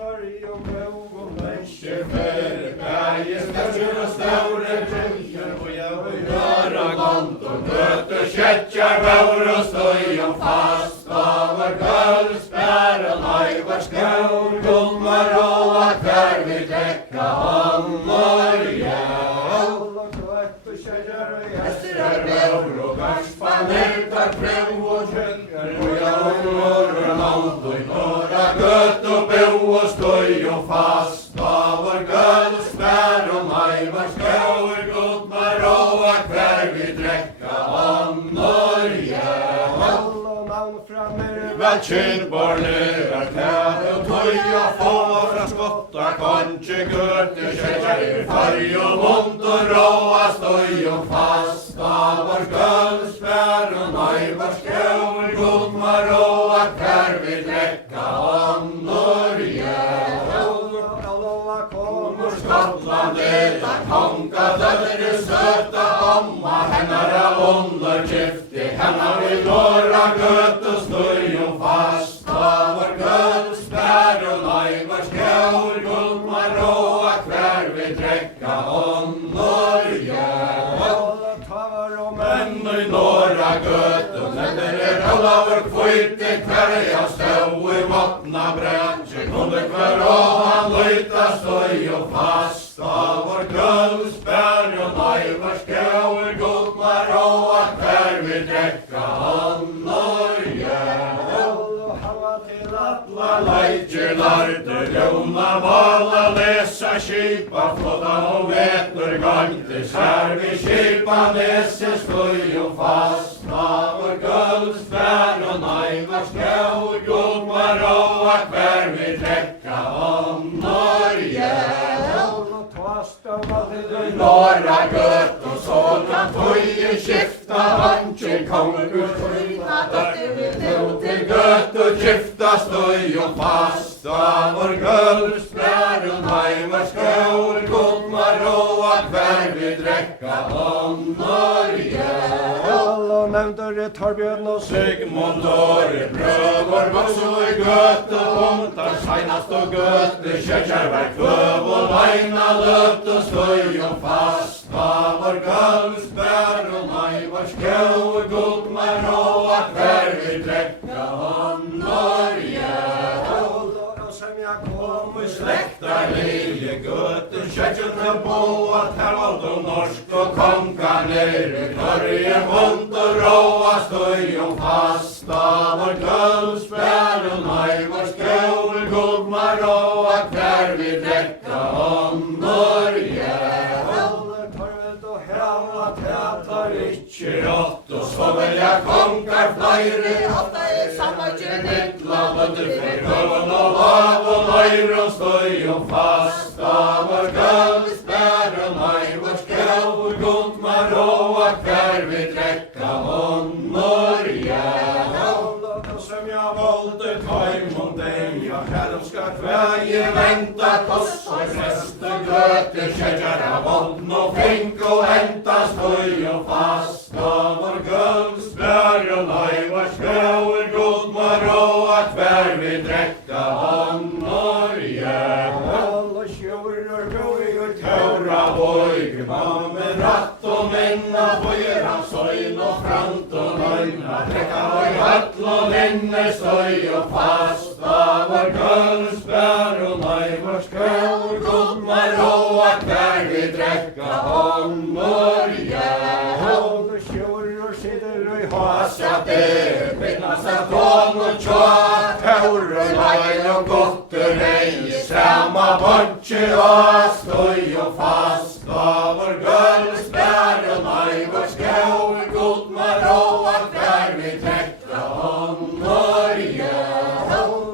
fari og bøg og mennesker færre bæge større og større brøyer og jeg vil gjøre gant og gøte kjettjer bør og støy og fast av og gøl spær og leivar skjør gulmar og at her vi drekka håndor jæv og kvett og kjettjer og gjester er bør og garspaner tar prøv og kjønner og jeg vil gjøre gant og nåra gøt og bo og støy og fast av og gøl spær og leivar skjør gulmar og at her vi drekka håndor jæv Vel kyrborner er kær og tøya få fra skotta kanskje gøte kjetter farg og vondt og råa støy og fast av vår gølsbær og nøyvar skjør gulmar og at her vi drekka håndor Skottland eta konga dødre søta omma hennar er underkifti hennar vil nåra gøt og støy og fast av vår gølsbær og leivar skjør gulmar og at hver vi drekka håndor Men i nåra gøt og neder er alla vår kvite hver jeg stå i vattna brænse kunde hver og han løyta støy og fast av vår gølsbær og leivar skjør gulmar og at hver vi drekka håndor Leitjer lærte rjona vala lesa skipa flåda og vetur gantes her vi skipa nese støy og fast av vår gølsbær og nøyvar skjør gulmar og at hver vi drekka håndor Nåra gøt og sånn tøye skifta hanskje konger tøyna døtter vi nå til gøt og skifta støy og fast av vår gølsbær og nøyvar skjør gulmar og at hver vi drekka håndor og nevnter Torbjørn og Sigmund og prøver vokso i gøt og omtar seinast og gøt kjekkjerverk kløv og leina løpt og støy og fast av vår gølsbær og nøyvar skjør gulmar og at hver vi drekka håndor som jeg kom i slekta lille gøter kjekkjer til bo at her valgte norsk og konga nere tørje vondt og råa støy og fast av vår gølsbær og nøyvar skjør gulmar og at hver vi drekka håndor Teatar ikkje rått og så vil jeg kongar flere Ofta samarbeid mittla bøtter for høvn og lav og nøyr og støy og fast av vår gølsbær og nøyvar skjør gulmar og at hver vi drekka håndor som jeg valgte taimon deg herrom skal kveie venta koss og neste gøte kjekkjer av vond og fink og henta støy og fast av vår gølsbær og nøyvar skjør gulmar og at hver vi drekka håndor og sjører gøy og tøra bøyg med ratt og minna bøyer han søyn og frant og nøyna drekka bøy hattl og minne støy og fast av vår gølsbær og nøyvar skjør gulmar og at hver vi drekka håndor og sjører sitter og hasa det minnast at hånd og tja tøra leir og gotter ei sama bøtje og støy og fast av vår gølsbær og nøyvar skjør gulmar og at hver vi drekka håndor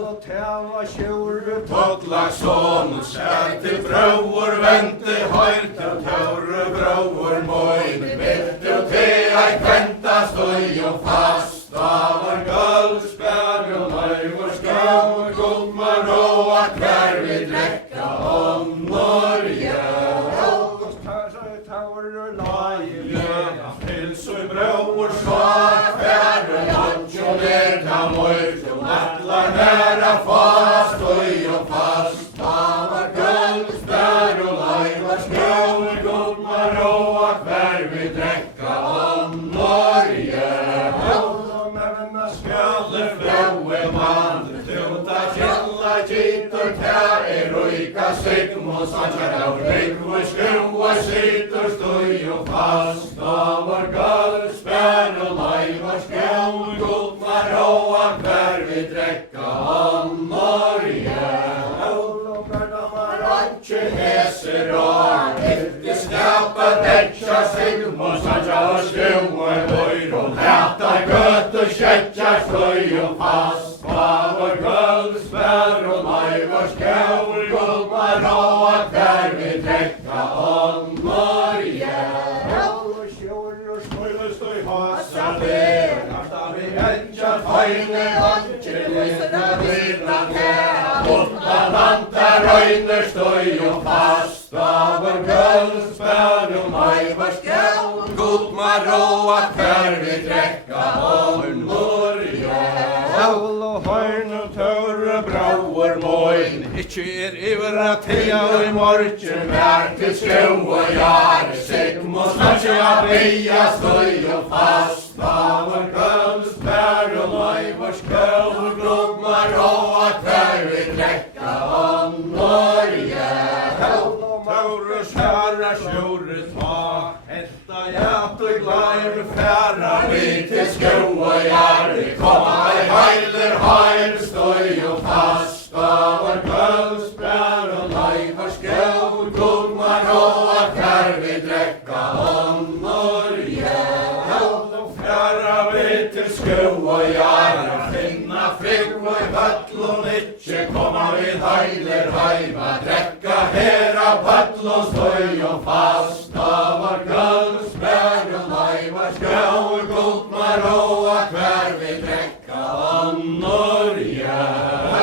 og tæva sjøre totlagsson sæt til brauer vente høyr til tørre brauer moin vitt og til ei kventa støy og fast av vår gølsbær og nøyvar skjør gulmar og at hver vi drekka håndor Pils og brauer svar fær og landsjoner ta møyt og nattlar næra fast og fast sannsjæra og rigg og skrua sitter støy og fast av vår gulvspær og leivar skjau godmar råa hver vi drekka annor Ikke heser og ikke skapa dekja sigm og sannsja og skrua høyr og leta gøtt og kjetja støy og fast av vår gulvspær og leivar skjau godmar råa hver vi drekka annor Hasa ber, hasta vi edja feine Ikke lysra vita kæra Åtta vantar røyner støy og fast Av vår gulvspær og maivar skjau Godmar råa hver vi drekka annor Haul og høyn og tørre brauer moin Ikke ivra tia og i morgen Vær til skjau og jare Sigm og sannsja beia støy og fast Av vår gulvspær og maivar skjau Godmar råa hver vi drekka annor Haul og maure skjæra sjore ta Hetta jæt og gleir færa Vi til skjau og jare Komma i heiler heim støy og fast Av vår gulvspær og leivar skjau Godmar råa hver vi drekka annor Færa vi til skjau og jare Finna frigg og i höllun Ikke komma vi heiler heima Drekka hera pöllun støy og fast Av vår gulvspær og leivar skjau Godmar råa hver vi drekka annor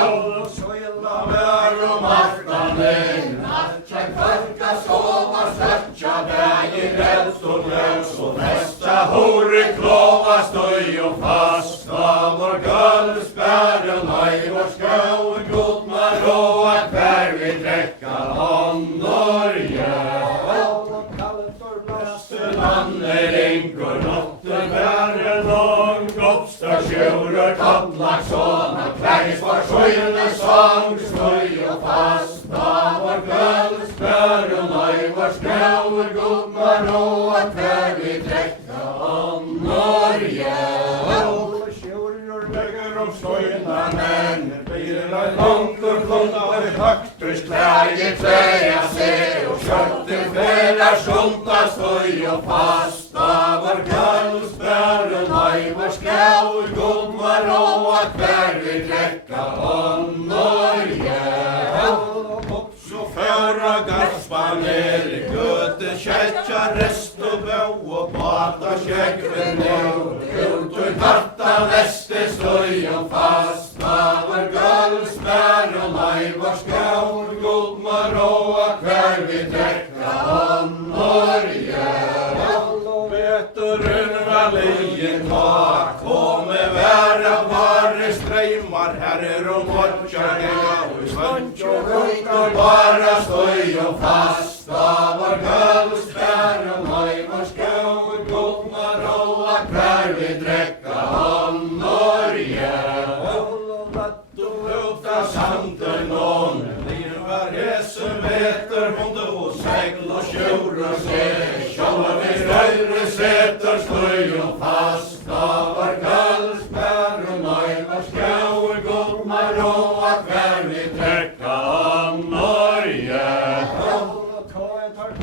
Og søyla vær og aftanen Atja kvölka sova Støtja bægi rels og løs Og festa hore klova støy og fast Av vår gulvspær og leivar skjau Godmar råa hver vi drekka annor Landet ringur notter bæren og Goppstar sjurur kattlagsson Og klægis var sjøyne sang støy og fast Av vår gulvspær og leivar skjau Godmar råa hver vi drekka annor Legger om støyna menn Bilar langur klundar högtus klægi tveja seg Og kjøttir færar skjunta støy og fast Av vår gulvspær og leivar skjau Godmar råa hver vi drekka annor Så færa garspanel Gøte kjetja rest og bau Og bata kjekven Ut ur katta veste støy og fast Av vår gulvspær og leivar skjau Godmar råa hver vi drekka annor Veturinn valien ta Komme væra bare streimar Herrer og mortjar Og svønt og røyker bara støy og fast Av vår gulvspær og leivar skjau Godmar råa hver vi drekka annor Uta sanden on Livar hese veter Hunde og segl og sjur og se Sjåla vi røyre seter støy og fast Av vår gulvspær og leivar skjau Godmar råa hver vi drekka annor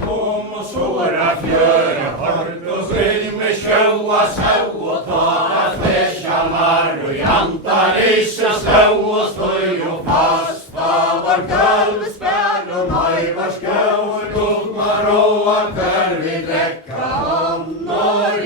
Kom og såra fjøre Hort og skriv med sjøa sau Og ta at fesja var Og janta lise stau og støy og fast Av vår gulvspær og leivar skjau Godmar råa hver vi drekka annor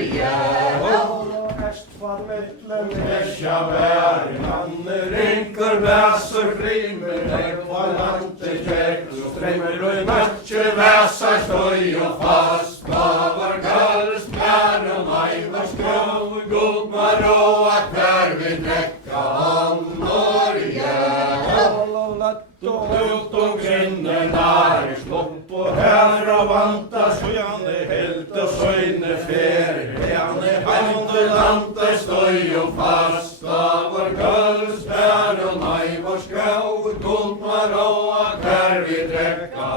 Hestfall mittlem fesja vær Hanne rinker væsur frimer Ekva lante kjekk Streimer og i møtje væsar støy og fast Av vår gulvspær og leivar skjau Godmar råa hver vi drekka annor Ut og grinner Slopp og her og vanta Sjøjane helt og sjøyne fer Hene heimde lante støy og fast Av vår gulvspær og leivar skjau Godmar råa hver vi drekka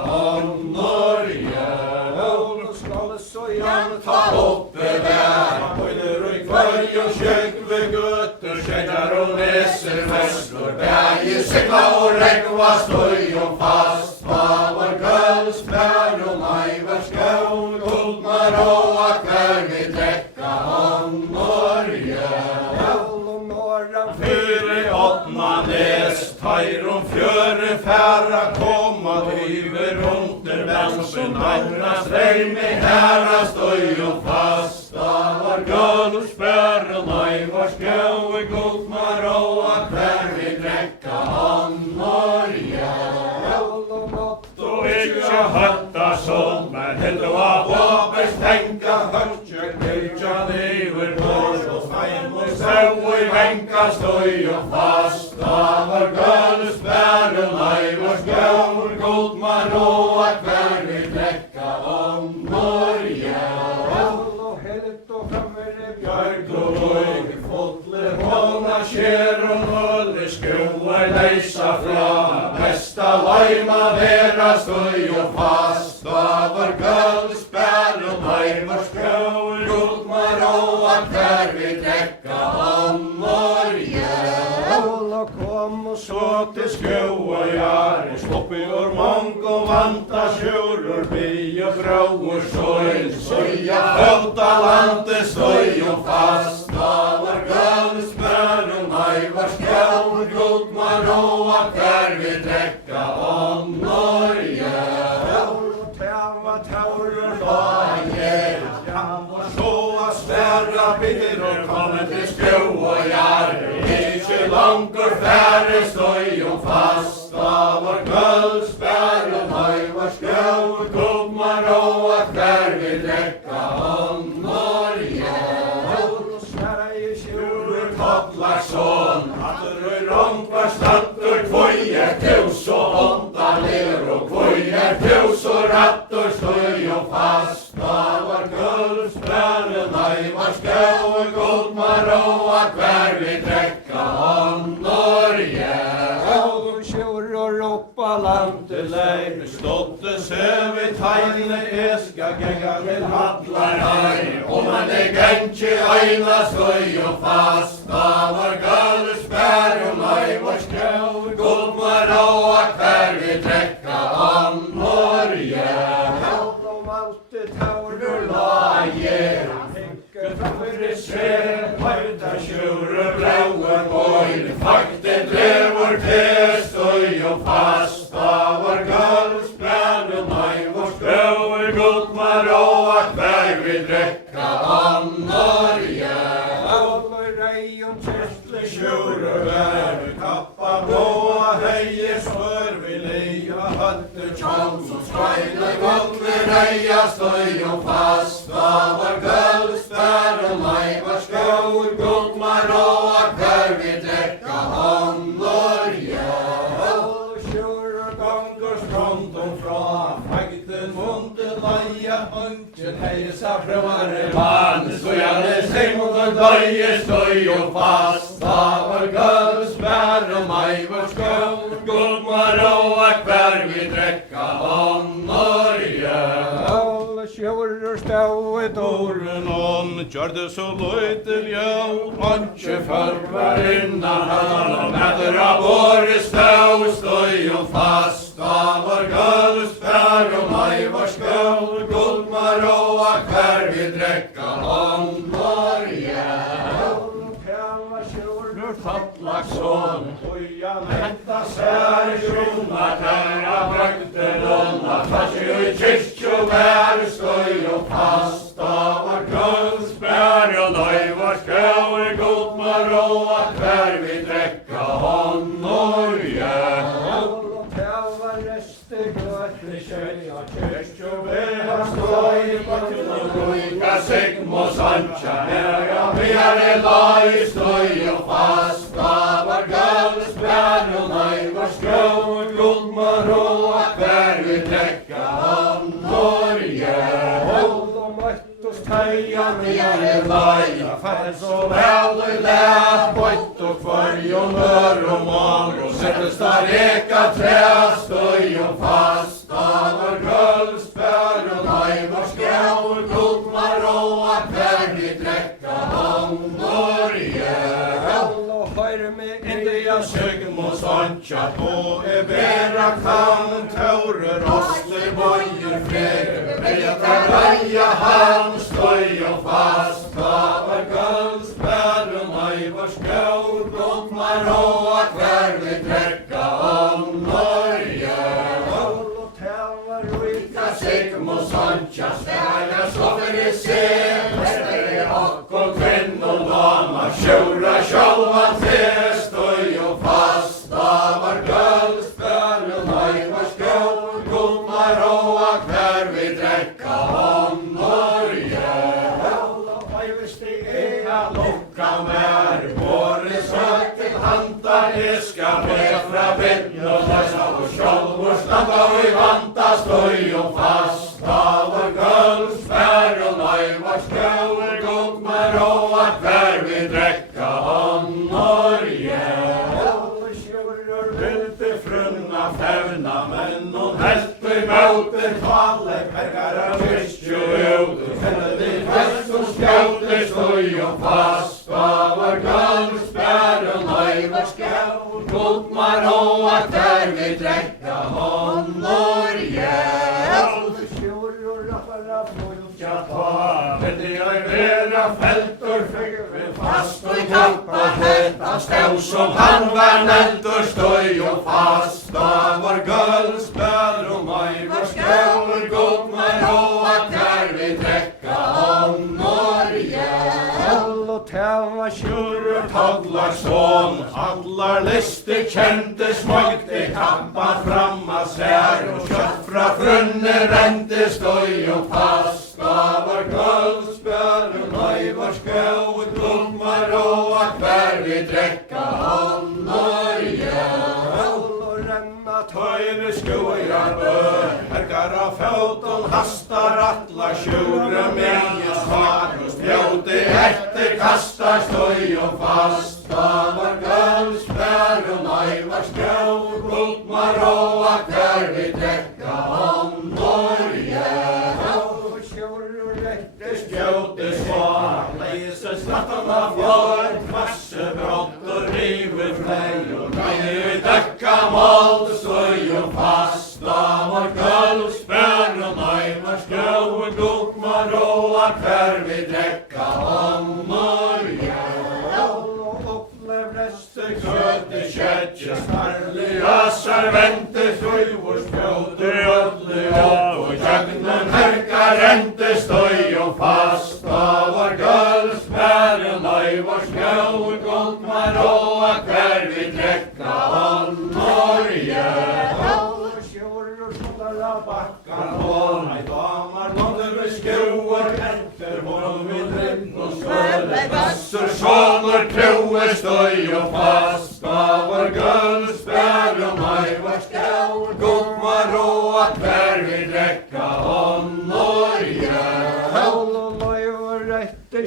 götur, tjejar og neser, vestlur, bægi, sigla og regva, stojum fast. Hva var gulspær og maivar skjól, guldnar og akvar vi drekka om Norge. Fyri åttna nes, tærum fjøre færa koma, driver under venspen, nærra streimi herra, stojum fast. Hva var gulspær og maivar skjól, guldnar og akvar vi drekka om Norge. Ikke hatta sånn, men heldu av åpers tenka høtje, kyrkja niver bors og feim og sau i venka stojum fast. Da var gulspær og maivar skjól, guldmar og akvar vi drekka om Norge. Björk og vøyg, fotle håna, skjer og nåle, skjua leisa fra, besta laima vera stojum fast. Da var gulspær og maivar skjól, guldmar og akvar vi drekka om Norge. Kom og så til skjua jari, sloppi og mong og vanta sjurur, bi og brauur sojl, soja fölta landet stojum fast. Da var gulspær og maivar skjól, guldmar og akvar vi drekka om Norge. Taurur lager, jam og sjåa sverra byrur, kommet til skjua jari, ikke langur færre stojum fast. Da var gulspær og maivar skjól, guldmar og akvar vi drekka om Norge. Sjurur Kollarsson, hattur rongvar stattur, kvoi tus og ondalir, og kvoi tus og rattur stojum fast. Da var gulspær og maivar skjól, guldmar og akvar vi drekka om Norge. Sjurur oppa landet leir, ståtte søvi tegne, eska genga til hallar hei, og man gengje eina stojum fast. Da var gulspær og maivar skjól, guldmar og akvar vi drekka om Norge. Taurur lager, hekka framfyrir sver, høyta sjurur blauer boil, fakte drevur til stojum fast. Da var gulspær og maivar skjól, guldmar og akvar vi drekka om Norge. Sjurur vær, kappa blåa heier, svør vi leia hattur tjong, som skreile gulver heia stojum fast. Da var gulspær og maivar skjól, guldmar og akvar vi drekka om Norge. Sjurur gongur strandum fra, fagten munde leia, hunken heisa frømare mann, stojane sengmundan leie stojum fast. Da var gulspær og maivar skjól, guldmar og akvar vi drekka om Norge. Sjurur stau i dåren on, gjørde så løytel jau, antje var innan han, og medder av året stau stojum fast. Da var gulspær og maivar skjól, guldmar og akvar vi drekka om Norge. Sjurur Kollarsson, hoja menta sær, sjona tæra brøkten onna, tassi i kyrkju vær stojum fast. Da var gulspær og maivar skjól, guldmar og akvar vi drekka om Norge. Kyrkju vær stojum Luka Sigmo Sancha, herra mere lai stojum fast. Da var gulspær og maivar skjól, guldmar og akvar vi drekka om Norge. Teia mere lai, fær så vel i læ, bøyt og kvarj og mør og mal, og settes da reka tre stojum fast. Da var gulspær og maivar skjól, guldmar og akvar vi drekka om Norge. høyre med India Sigmund Sonja, og vera kan taurer, osler bøyer flere, veta røya han støy og fast, da var gulds bæren, ei var skjør, blommer og hver vi trekka om Norge. Og tæva røyka Sigmund Sonja, stæja så for I ser, stæja og kvinnor dama, sjura sjálva til støy og fast, da var gulds bæren, ei var skjør, blommer og hver vi trekka om Norge. Lukka mer, våre søk til handa, jeg skal be fra vind og lesa og sjálvur standa og I vanta støy og fast. Da var gulds bæren, ei var skjøver, gugmar og at hver vi drekka om Norge. Vildi frunna fevna, men hun helt I møte kvale, perkara kyrkju ut, vi fest og skjøvde støy og fast. Da var gulds bæren, ei var skjøver, gugmar og at hver vi drekka om Norge. Vildi jeg vera feltur, vi fast og kampa hetta stau som han var neldur støy og fast. Da var gulds bæren, ei var skjøver, gugmar og at hver vi drekka om Norge. Tæva sjurur tollar son, allar listi kjente smøgti kampa framma sær, og kjøtt fra frunne rendi støy og fast. Da var gulds bæren, ei var skjøvet, gugmar og at hver vi drekka om Norge. Renna tøyre skjójar bør, hergar av fjóton hastar atla sjúre meie svar, og stjóti etter kastar støy og fast. Da var gulds bæren, ei var skjøvet, gugmar og at hver vi drekka om Norge. Skjóti svar, leise slattana fjord, kvasse brott og rive flei, og greiði vi dekka mål, støy og fast. Da var gulds bæren, ei var skjøver, gugmar og at hver vi drekka om Norge. Gøti kjetje, snarli asar vente, frøyvor spjóti ödli og jøgnen herka rente støy og fast. Da var gulds bæren, ei var skjøver, gugmar og at hver vi drekka om Norge. Bakkan hon, ei damar nådde vi skjúar, enter hon vi drinn og skjøle, vassur sjånur trúi støy og fast. Da var gulds bæren, ei var skjøver, gugmar og at hver vi drekka om Norge.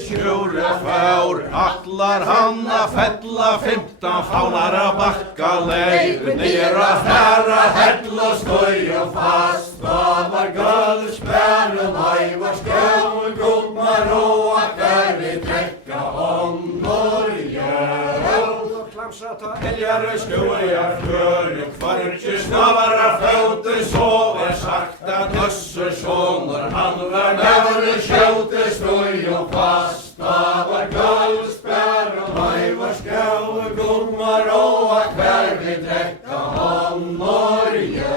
Sjúre fjár, allar hanna fella, 15 fánara bakka leið, nýra færa hella støy og fast. Da var gulds bæren, ei var skjøver, gugmar og at hver vi drekka om Norge. Klamsata eljar skjójar fjøri, kvarki snavara fjóti, så sagt at össur sjånur, han var nevri skjóti støy og fast. Da var gulds bæren, ei var skjøver, gugmar og at hver vi drekka om Norge.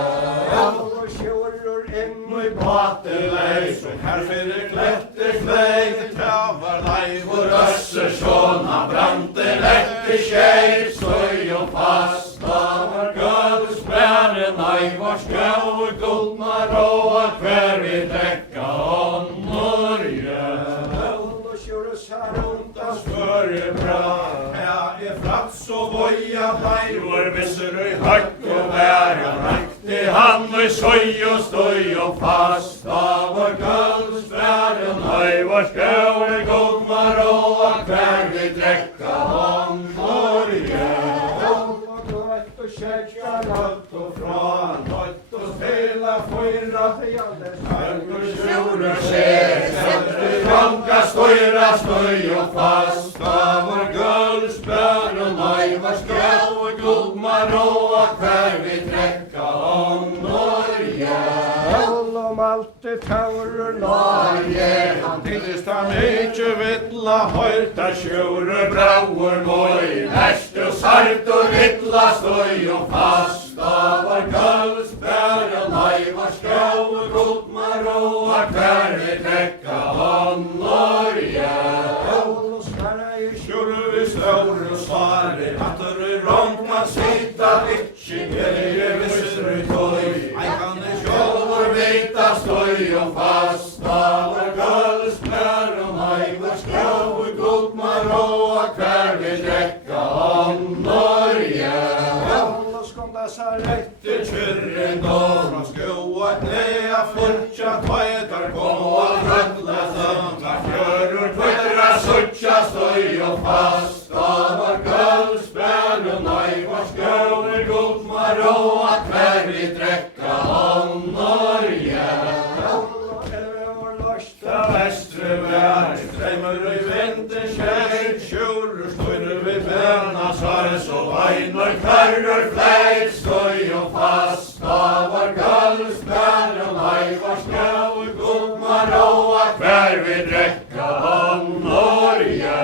Inn I bati leis, og her fyrir kletti fleið, tævar leivur össur sjåna, brandi letti skeið, støy og fast. Da var gulds bæren, ei var skjøver, gugmar og at hver vi drekka om Norge. Svöri bra, her flats og voja leivur, vissur I høgg og væra, rekti han I søy og støy og fast. Da var gulds bæren, ei var skjøver, gugmar og at hver vi drekka om Norge. Kjekka langt og fra, høyt og spela fyra, høggur sjúre ser, setter ranka støyra støy og fast. Da var gulds bæren, spör og Leivars skau og Guldmar og hver vi trekka om Norge. Om alt det taurur Norge, han Tilist han ikkje vittla høyta sjure brauer moi, verst og sart og vittla støy og fast av vår kølsbær og Leivars skau og Guldmar og hver vi trekka om Norge. Sjure vi stør og svare Hatter i ronk man sita ikkje Gjerige visser i tøy Ei kan i Sjålvor vita støy og fast av vår kølsbær og Leivars skau og Guldmar og hver vi trekka om Norge. Skonda sa rette Kyrren dom Fra skoet nea fortja Tveitar kom og rødla samta fjörur Tvittra suttja støy og fast av vår kølsbær og Leivars skau og Guldmar og hver vi trekka om Norge. Vestre vær, strømmer i vinter skjær, sjur støyner vi bena sar, Så veinar karrar fleir støy og fast av vår kølsbær og Leivars skau og Guldmar og hver vi trekka om Norge.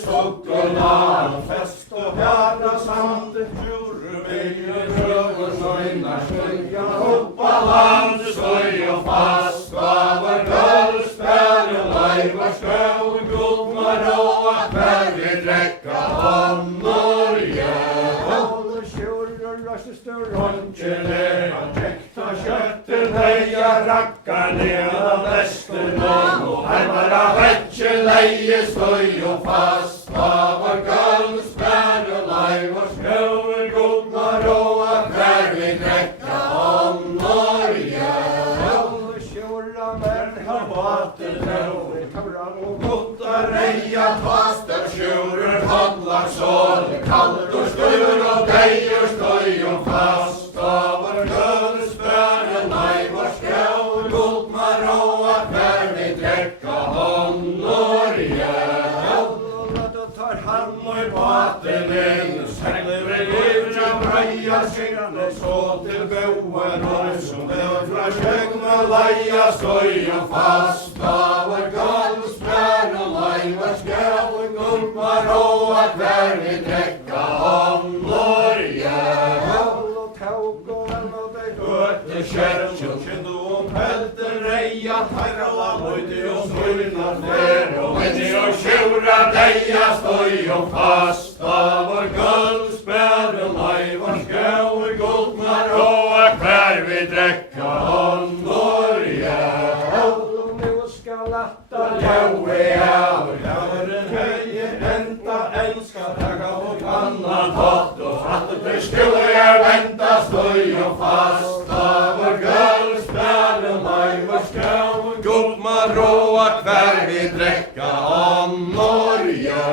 Stokk og land, fest og fjara samt, sjur veien prøver søgnar skøyja Hoppa land, støy og fast av vår kølsbær og Leivars skau og Guldmar og hver vi trekka om Norge. Ronkeler, han tekta kjøtten heia rakkar nedan Vesterland Og hermar av vekje leie støy og fast av vår kølsbær og Leivars skau og Guldmar og hver vi trekka om Norge. har vatten og tauran og gottar Reia pastar sjurur hodlar sål Kallt og stur og deier støy og fast av vår kølsbær og Leivars skau og Guldmar og hver vi trekka om Norge. tar han og vatten inn Segler vi livra breia singane så til goen og som det var fra skjøgna Leia støy og fast av vår kølsbær og Leivars skau og Guldmar og hver vi trekka om Norge. Høtte kjærkjøn kjendo om helten reia Herrala møyde og støyna fler og Venni og sjura deia støy og fast av vår kølsbær og Leivars skau og Guldmar og hver vi trekka om Norge. Jaue av Jauren høye enda enska Taka på pannan Hatt og fatt og skulle jeg venta støy og fast av vår kølsbær og Leivars skau og Guldmar og hver vi trekka om Norge.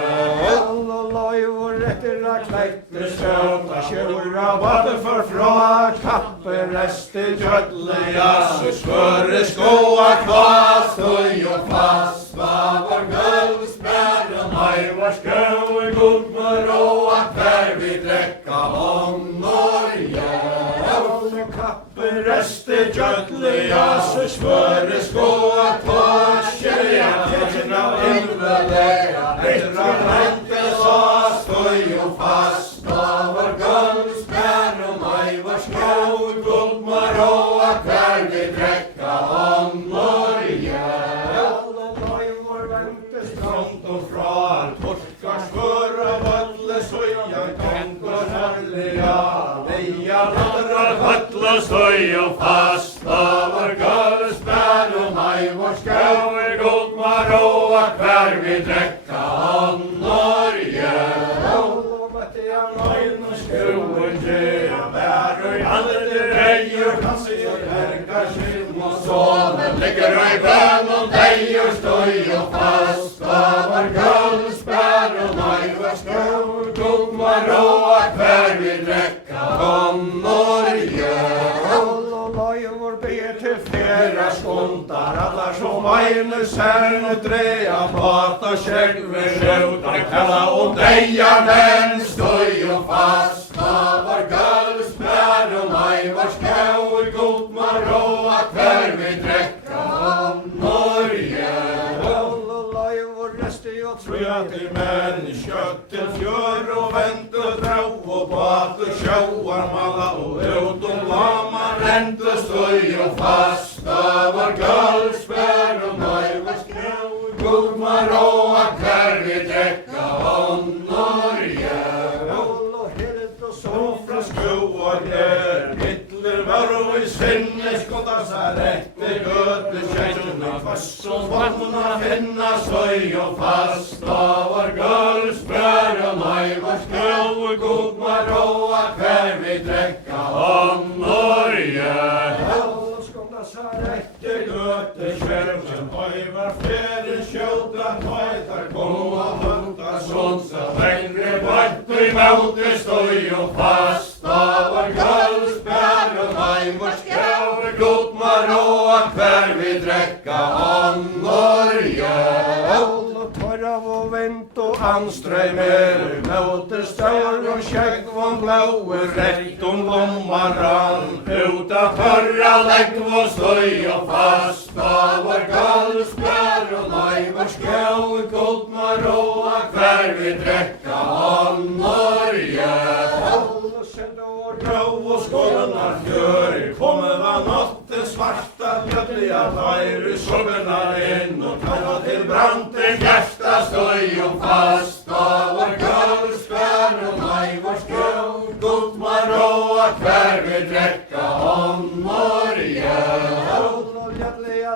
Kleitter skjøta kjura vatten for fra kappe rester kjøttelige Så skøre skoa kvast støy og fast av vår kølsbær og Leivars skau og Guldmar og hver vi trekka om Norge. Kappe rester kjøttelige så skøre skoa kvasjelige Tjena innvelega Etter lente sa Støy og fast av vår kølsbær og Leivars skau og Guldmar og hver vi trekka om Norge. Strångt og fra torskar skør av alle søya Kankor herliga leia landrar Vattla støy og fast av vår kølsbær og Leivars skau og Guldmar og hver vi trekka om Norge. Sonen ligger i bøn og deier støy og fast av vår kølsbær og Leivars skau og Guldmar og hver vi trekka om Norge. Til fjera skundar, allar som veinu særne dreia bata och kägven skjuta kalla och deja men stoj och fasta var guldsmär och maj var skål god maroa kvar vi dräcka om Norge. Tröja till män, kött till fjör och vänt och drå och bat och sjöar malla och ut och lama ränt och stoj och fasta var guldsmär och maj var skål god maroa kvar vi dräcka om Norge. Sofra skoar där, Hitler var i sinne skottar sig rätt göte tjejorna fast som vanna finna stoj och fasta var guldsmör och maj var skål god maroa kvar vi dräcka om Norge. Rätte göte tjejorna oj var fjärde kjolta tajtar komma hunta sonsa längre bort i mauter stoj och fasta var guldsmör och maj var skål god maroa kvar vi dräcka om Norge. Torra och vänt och anströmer mauter stör och käggvån blåer rätt blommaran uta torra läggvån stoj och fasta var guldsmör och maj var skål god maroa kvar vi dräcka om Norge. Grå och skålarna gör kommer var natten svarta gödliga tajr i soverna in och kalla till branten hjärsta stoj och fasta var guldsmör och maj var skål god maroa kvar vi dräcka om Norge.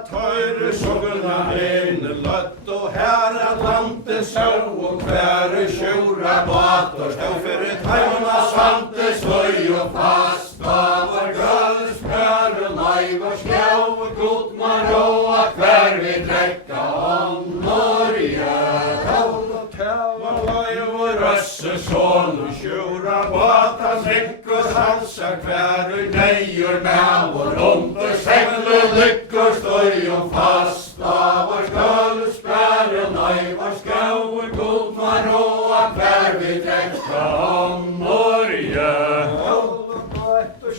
Tajr i soverna in lött och här Atlantis så och kvar i tjora bator stå för ett tajmarna svante stoj och fasta var guldsmör och maj var skål god maroa kvar vi dräcka om Norge. Rösseson och tjura batan ryckor halsa kvar och nejor med och runt och sängl och lyckor stoj och fasta var guldsmör och maj var skål god maroa kvar vi dräcka om Norge.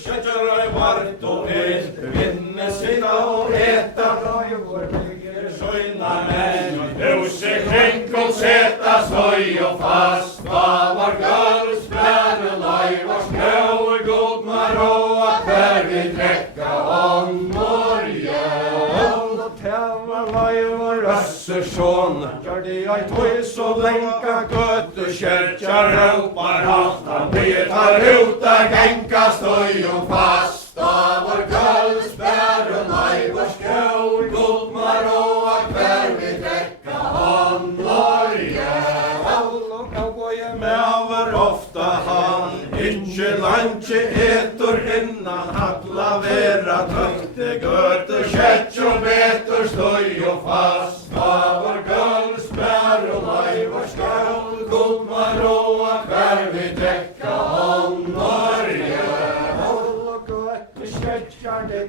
Köttjara i vart och ett vinner sitta och äta söjna män och huse kränk och sätta stoj och fasta var guldsmör och maj var skål god maroa kvar vi dräcka om Norge. Rösseson gör det jag tog så länka gött och kärtjar ropar han betar uta gänka stoj och fasta var guldsmör och maj var skål god maroa kvar vi dräcka om Norge. Mäver ofta han inte lantje etor innan hattla vera tökte gött och kärtj och betor stoj och fasta var guldsmör och maj var skål god maroa kvar vi dräcka om Norge.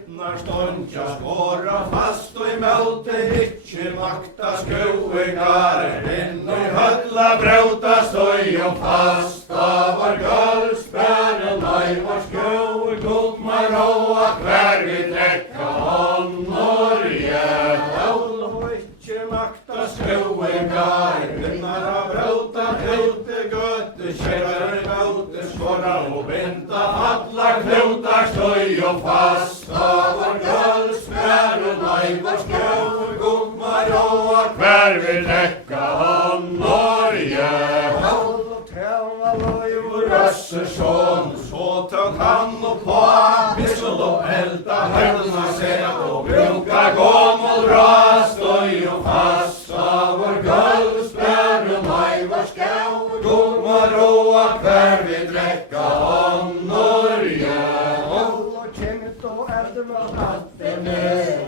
När ståndja skåra fast och i mölte hitche makta skoingar in och i hödla bråta stoj och fasta var guldsmör och maj var skål god maroa kvar vi dräcka om Norge. Makta skoingar vinnar bråta ute gött kärar bråte skåra och vänta alla knotar stoj och fasta var guldsmör och maj var skål god maroa kvar vi dräcka om Norge. Rösseson så tog han och på vissel och älta hörna sig och bruka gommel ras stoj och fasta var guldsmör och maj var skål god maroa kvar vi dräcka om Norge.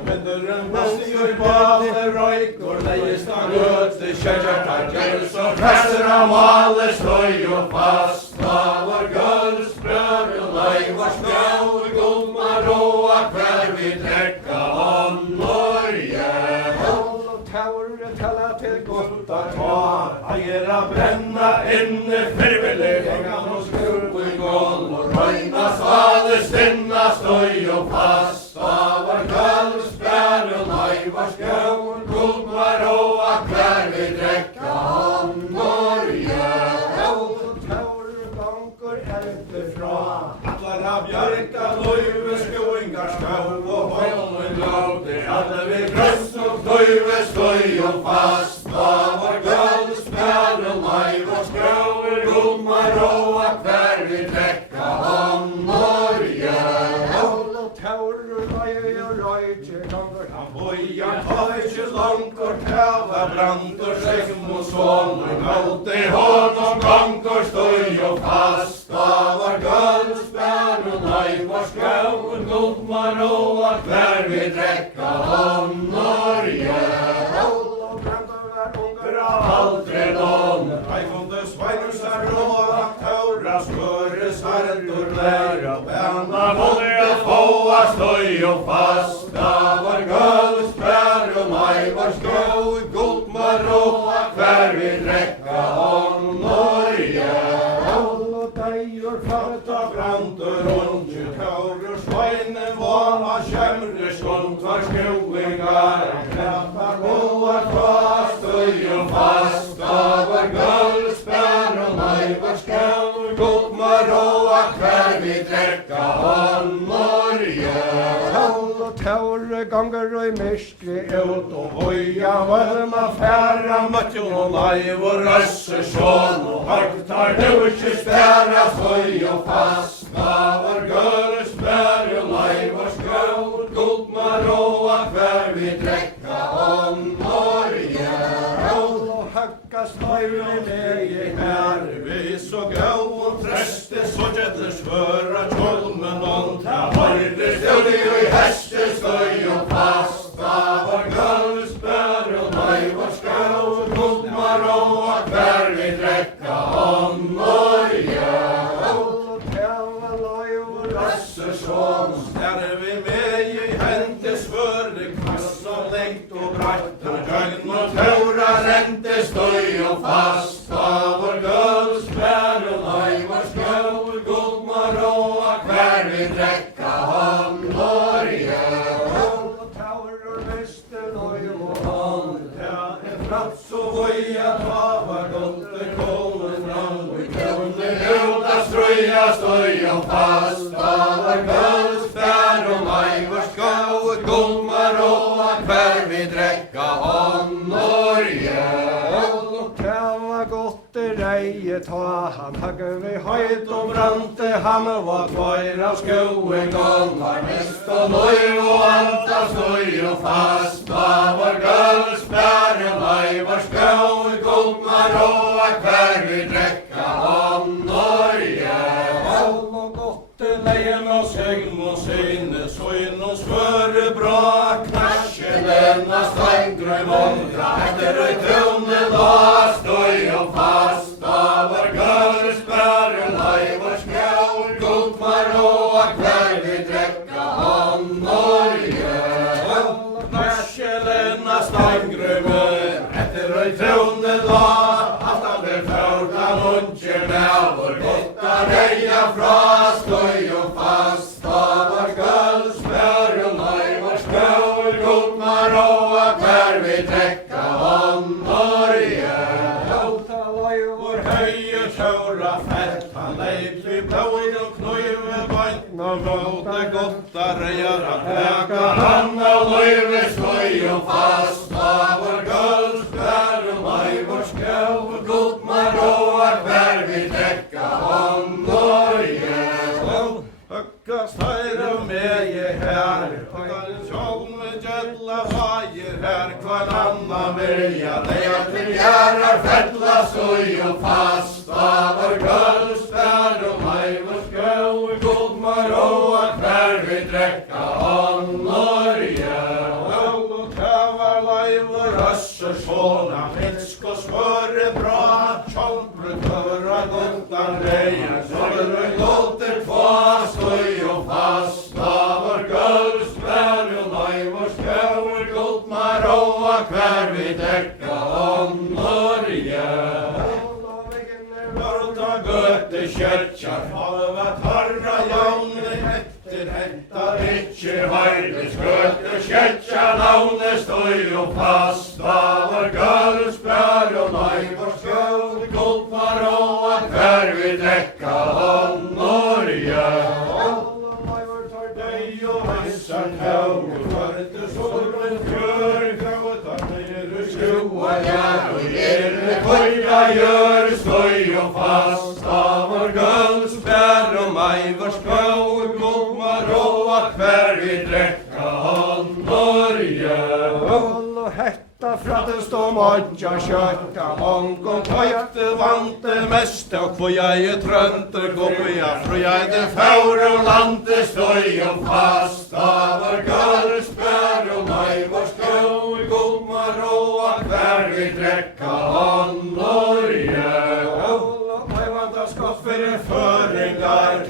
Mederen vastig i bader rojkor lejestan göte kärjar tajers och presser av maler stoj och fasta var guldsmör och maj var skål god maroa kvar vi dräcka om Norge. Enna inni fyrvili Engan og skruv i gål Og røyna stadig stinna støy og fast Av var kallsbær og nei var skjøn Guld var og akkvær vi drekka Norge Taur gangur eldifra Allar av björka løyve skjøingar skjøv og hånden lauti Alle vi grøss og løyve støy og fast Av var kallsbær og nei var skjøn Guld var og akkvær vi drekka Norge Taur røyte gangur Han boja tøyse langur tæva brandur segm og sonur Gauti hon og gangur støy og fast Av var guldsbær og nei var skjøn Guld var og akkvær vi drekka Norge Aldri nån Ei funde sveinusar råa Taura skøre sardur læra Bæna måtte fåa støy og fast Da var guldsbær og nei var skjøn Guld var og akkvær vi drekka Norge Deir Fatta brandur undir Taurur sveine var a kjemre skund var skjøingar Knappa goa fast og fast Da var guldsbær og nei var skjøn Guld var og akkvær vi drekka Norge Taur gangur og myskri Ut og voja varma færa Møtjon og nei var røsse sjån Og harktar nu ikke spæra støy og fast Da var guldsbær og nei var skjøn Guld var og akkvær vi drekka Norge Hakka støyri legi Her vi så gau og treste Så gjetter svøra tjolmen om Ta harde støy og heste støy og fast Da var guldsbær og nei var skjøn Guld var og akkvær vi drekka Norge Rasse sjån Stærre vi med i hente svøre Kvass og lengt og bratt Og døgn og taura rente støy og fast Da var guldsbær og nei var skjøn Guld var og akkvær vi drekka Norge Taur lyste løy og hånd Ja, frats og voja ta var guldet konen fram Vi kunne luta strøya støy og fast Da var guldsbær og nei var skjøn Guld var og akkvær vi drekka Norge Tava gott reie ta han hagge vi høyt og brante han var kvar av Skjøen gång var mest og løy og anta støy og fast Da var guldsbær og nei var skjøn Guld var og akkvær vi drekka Norge Leien og segn og syne, søyn og svøre bra Knasjelenna steingrøy många Etter ei tøvne da støy og fast Da var guldsbær og nei var skjøn Guld var og akkvær vi drekka Norge Knasjelenna steingrøy många Etter ei tøvne da Alt av det fjordan unger Nævor godt av reia fra støy og fast Da var guldsbær og nei var skjøn Guld var og akkvær vi drekka Norge Alta løy Vår høye kjøra fett Han leip vi blåin og knøyve bant Nå måtte godt av reia Peka han av løyve støy og fast Da var guldsbær og nei var skjøn Guld var og akkvær vi drekka Norge Høkkast her og meie her Høkkar sjån med gjødla feier her Kvar anna vilja leia til gjerrar fettla støy og fast Da var guldsbær og nei var skjøn Guld var og akkvær vi drekka Norge Og tava leivor røsse sjåna Fisk og svøre bra Kjolbrut høra gottan reia Svøre gotter kva støy og fast Da var guldsbær og nei var skjøn Guld var og akkvær vi drekka Norge Etter kjøtjar halva tarra jaune etter hentar ikkje hardes gøte kjøtja laune støy og fast av gølsbær og naivor skjød guldmar og at hver vi drekka honnor alle naivor tar deg og hessar tau og kvarte solen fjør gautar nere skua og Koja gjør støy og fast av gølsbær og maivor skau guldmar og at hver vi drekka honnor og hetta frattest om odja kjøtta mongon tøyte vante mest og kvoja trønte goja frøyde faur og lande støy og fast av gølsbær og maivor skau guldmar og at hver vi drekka honnor skott fyrir føringar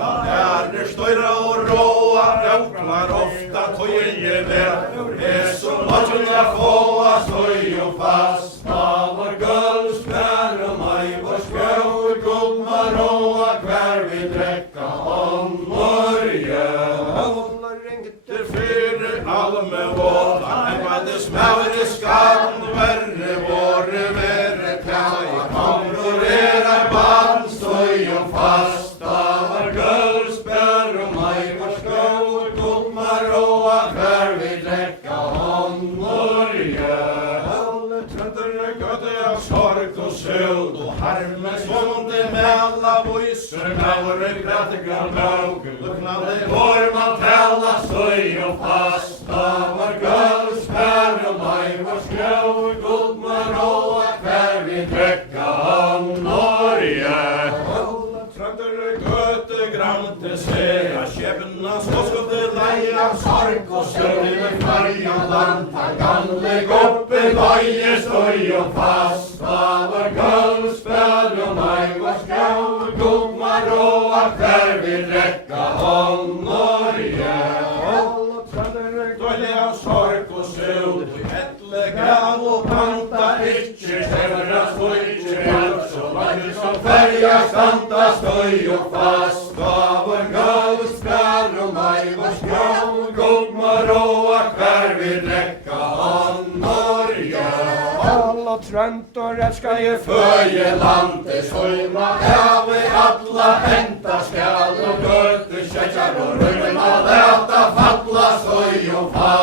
støyra og råa Øklar ofta tøye ver som lodja fåa støy og fast av gølsbær og maivor skau guldmar og at hver vi drekka honnor ringter fyrir alme våta det smævre skam verre våre verre kjai konkurrerar band støy og fast av gølsbær og maivor skau guldmar og at hver vi drekka honnor alle trøndere gøte av sorg og søld og harme svonde mella voiser maure grattegar maug luknade vår man tella støy og fast av gølsbær og maivor skau guldmar og at hver vi drekka honnor Trøndere gøte grante seg av skjebna skåskutte leia sorg og søl i farja land han gamle goppe leie støy og fast av gølsbær og maivor skau guldmar og at hver vi drekka honnor Trøndere gøte av sorg og søl ettle gav og panta ikkje stevra støy så langt som ferja standa støy og fast av gølsbær og maivor skau guldmar og at hver vi drekka honnor Alla trøndor elskar jeg føye landet søyma av alla enda skal og gøte kjøtjar og røyma leta falla støy og fast